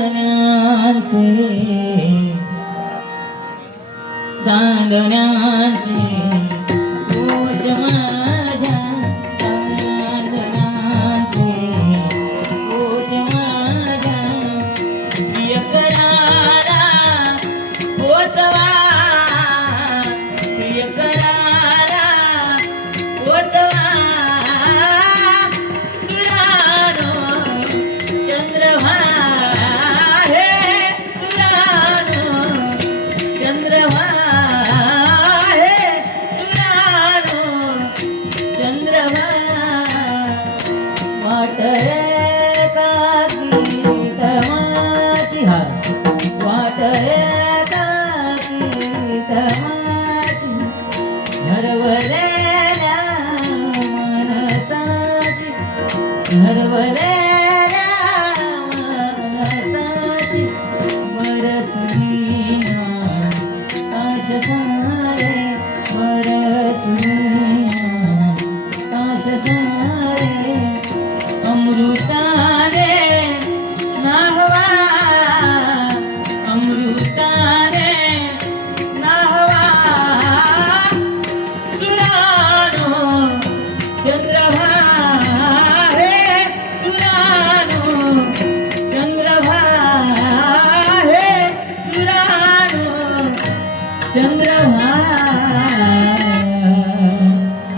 चांदण्याचे चांदण्याचे कोश माझ्या चांदण्याचे कोश माझ्या प्रिय करारा पोचवा प्रिय करारा पोचवा सुरानो चंद्रभा हे सुरानो चंद्रभा हे सुरानो चंद्रभा वाटरे काकीतमाची हा वाटरे काकीतमाची हरवलेल्या मनसाची हरवलेल्या मनसाची बरसली आश सारे बरसली आश सारे अमृताने नाहवा अमृताने नाहवा सुरानो चंद्रभा हे सुरानो चंद्रभा हे सुरानो चंद्रभा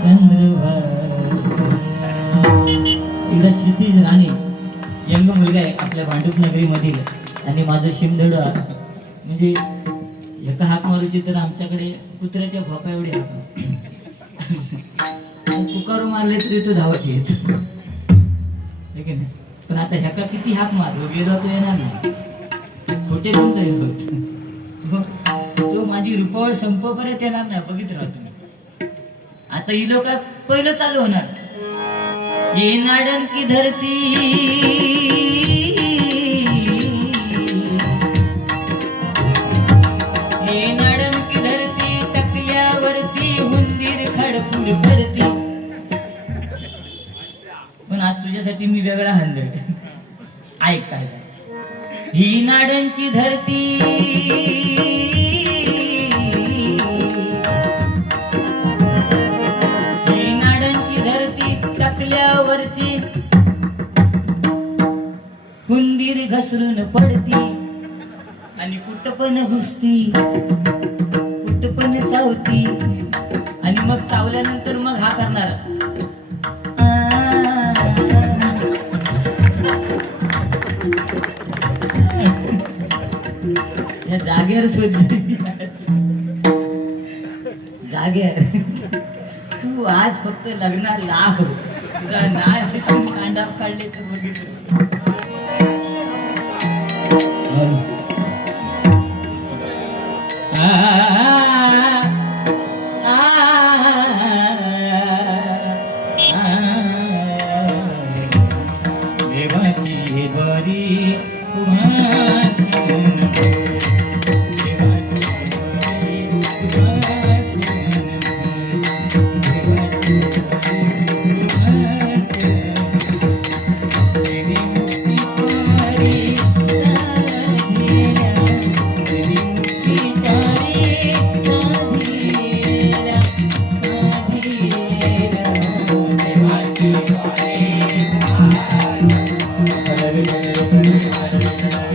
चंद्रभा एकदा क्षितिज राणे यंग मुलगा आहे आपल्या भांडूप नगरीमधील आणि माझं शिमधड म्हणजे एका हाक मारूची तर आमच्याकडे कुत्र्याच्या भोका एवढी हाक पुकारू मारले तरी तो धावत येत हे की नाही. पण आता ह्याका किती हाक मारलो गेलो तो येणार नाही खोटे गुंड होत तो माझी रुपवळ संपपर्यंत येणार नाही बघित राहा तुम्ही. आता ही लोक पहिलं चालू होणार ये नाडन की धरती ये नाडन की धरती टकल्यावरती हुंदीर खडखुड करती. पण आज तुझ्यासाठी मी वेगळा हल्लोय ऐक काय ही नाडनची धरती टकल्यावरची हुंदीर घसरून पडती आणि कुठपण घुसती कुठपण चावती आणि मग चावल्यानंतर मग हा करणार या जागेवर शोधली जागेवर तू आज फक्त लग्नात लाभ तुझा नाय कांडा काढले तर बघितलं देवाची बरी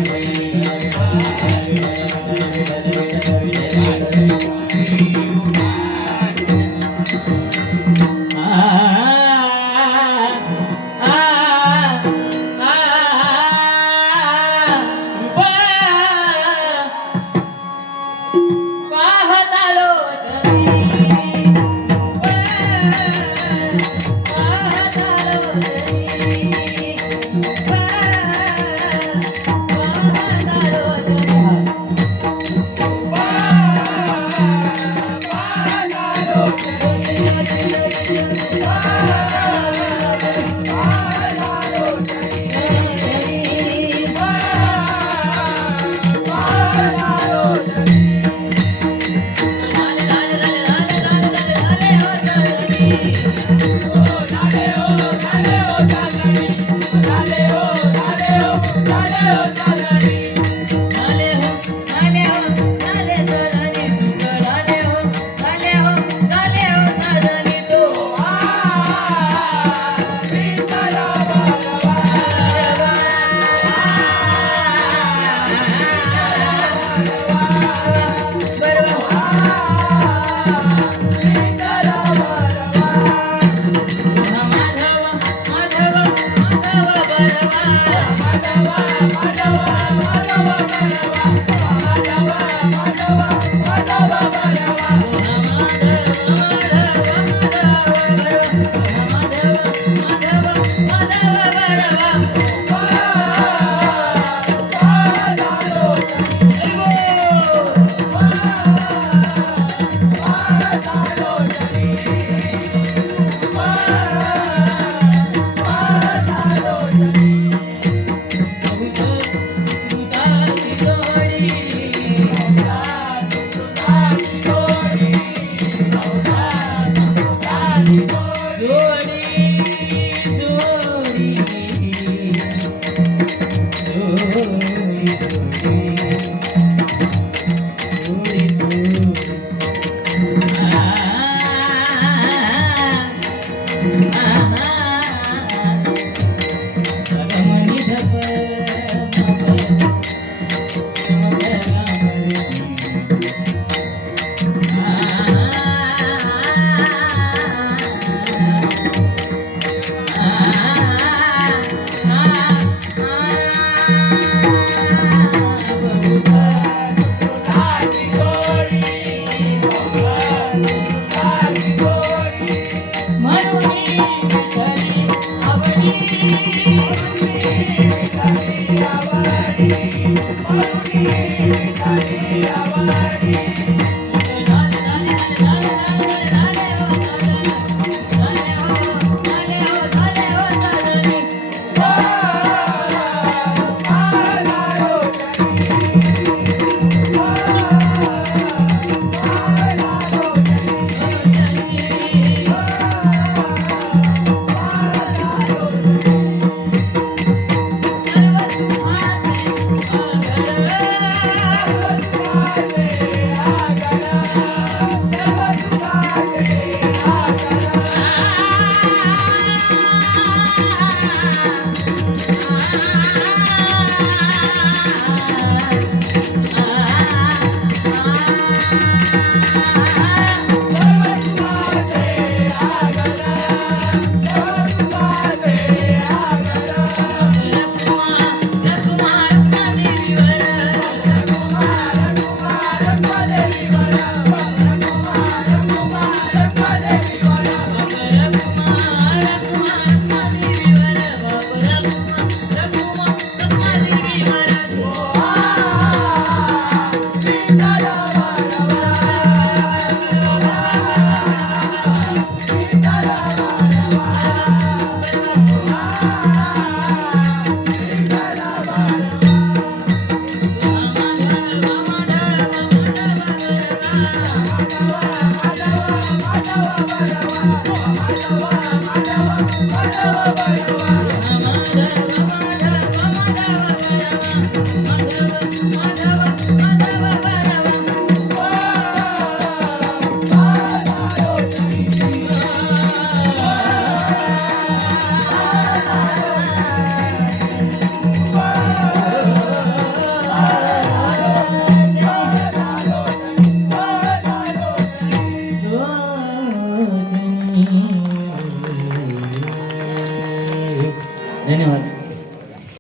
Thank you. Bye.